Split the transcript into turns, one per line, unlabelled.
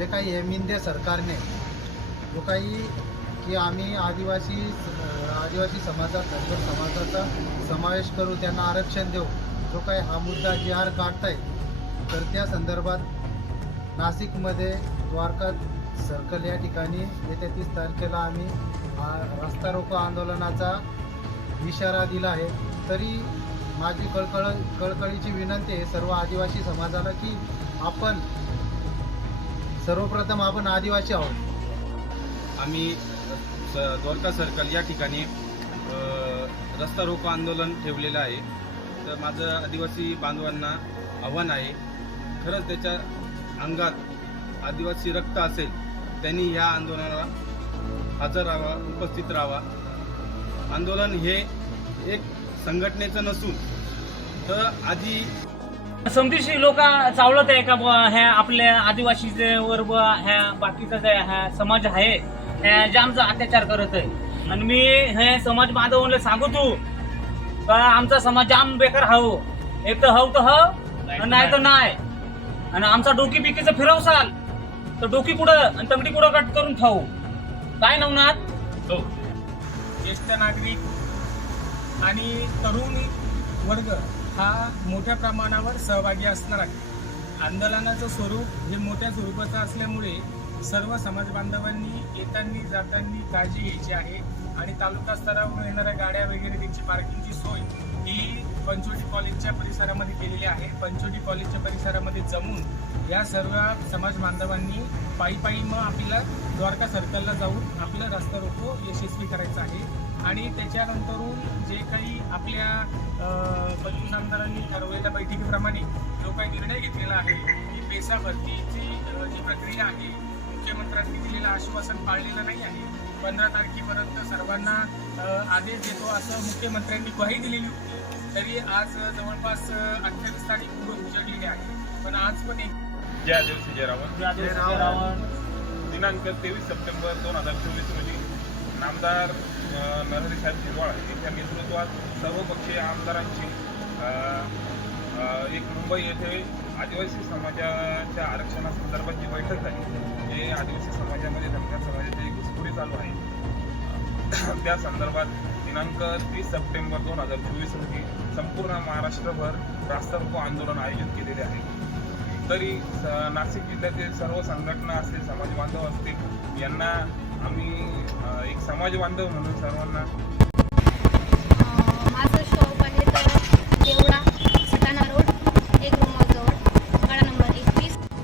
जे काही हे मिंदे सरकारने जो काही की आम्ही आदिवासी आदिवासी समाजात धनगर समाजाचा समावेश करू त्यांना आरक्षण देऊ जो काही हा मुद्दा जी आर काढताय तर त्या संदर्भात नाशिकमध्ये द्वारका सर्कल या ठिकाणी येत्या तीस तारखेला आम्ही रस्ता रोको आंदोलनाचा इशारा दिला आहे. तरी माझी कळकळ कळकळीची विनंती आहे सर्व आदिवासी समाजाला की आपण सर्वप्रथम आपण आदिवासी आहोत.
आम्ही स- द्वारका सर्कल या ठिकाणी रस्ता रोको आंदोलन ठेवलेलं आहे. तर माझं आदिवासी बांधवांना आव्हान आहे खरंच त्याच्या अंगात आदिवासी रक्त असेल त्यांनी ह्या आंदोलनाला हजर राहावा उपस्थित राहावा. आंदोलन हे एक संघटनेचं नसून तर आधी
समतीशी लोक चावलत आहे का ह्या आपल्या आदिवासीचे वर बुवा ह्या बाकीचा जे ह्या समाज आहे ह्या जामचा अत्याचार करत आहे. आणि मी हे समाज बांधवांना सांगू तू का आमचा समाज जाम बेकार हाव. एक तर हव तर हव नाही तर नाही आणि आमचा डोकी बिकीचं फिरवसाल तर डोकी पुढं आणि तंगडी पुढं कट करून खाऊ. काय नवनाथ?
ज्येष्ठ नागरिक आणि तरुण वर्ग. हा मोठ्या प्रमाणावर सहभागी असणार आहे. आंदोलनाचं स्वरूप हे मोठ्या स्वरूपाचं असल्यामुळे सर्व समाजबांधवांनी येताना जाताना काळजी घ्यायची आहे आणि तालुका स्तरावरून येणाऱ्या गाड्या वगैरे त्यांची पार्किंगची सोय ही पंचवटी कॉलेजच्या परिसरामध्ये केलेली आहे. पंचवटी कॉलेजच्या परिसरामध्ये जमून या सर्व समाज बांधवांनी पायी पायी मग आपल्याला द्वारका सर्कलला जाऊन आपलं रस्ता रोको यशस्वी करायचं आहे. आणि त्याच्यानंतरून जे काही आपल्या पंचवीस आमदारांनी ठरवलेल्या बैठकीप्रमाणे जो काही निर्णय घेतलेला आहे की पेसा भरतीची जी प्रक्रिया आहे मुख्यमंत्र्यांनी दिलेलं आश्वासन पाळलेलं नाही आहे. पंधरा तारखेपर्यंत सर्वांना आदेश देतो असं मुख्यमंत्र्यांनी ग्वाही दिलेली होती. तरी आज जवळपास अठ्ठावीस तारीख पूर्व उजळलेली आहे. पण आज पण एक
जय आदिवासी जय रावण. दिनांक तेवीस सप्टेंबर दोन हजार चोवीस रोजी नामदार नरहरी साहेब शिरवाळ यांच्या नेतृत्वात सर्वपक्षीय आमदारांची एक मुंबई येथे आदिवासी समाजाच्या आरक्षणासंदर्भात जी बैठक झाली जे आदिवासी समाजामध्ये धनगर समाजाची एक घुसखोरी चालू आहे. त्या संदर्भात दिनांक तीस सप्टेंबर दोन हजार चोवीस रोजी संपूर्ण महाराष्ट्रभर रास्ता रोको आंदोलन आयोजित केलेले आहे. तरी स- नाशिक जिल्ह्यातील सर्व संघटना असतील समाज बांधव असतील यांना आम्ही अ, एक समाज बांधव म्हणून सर्वांना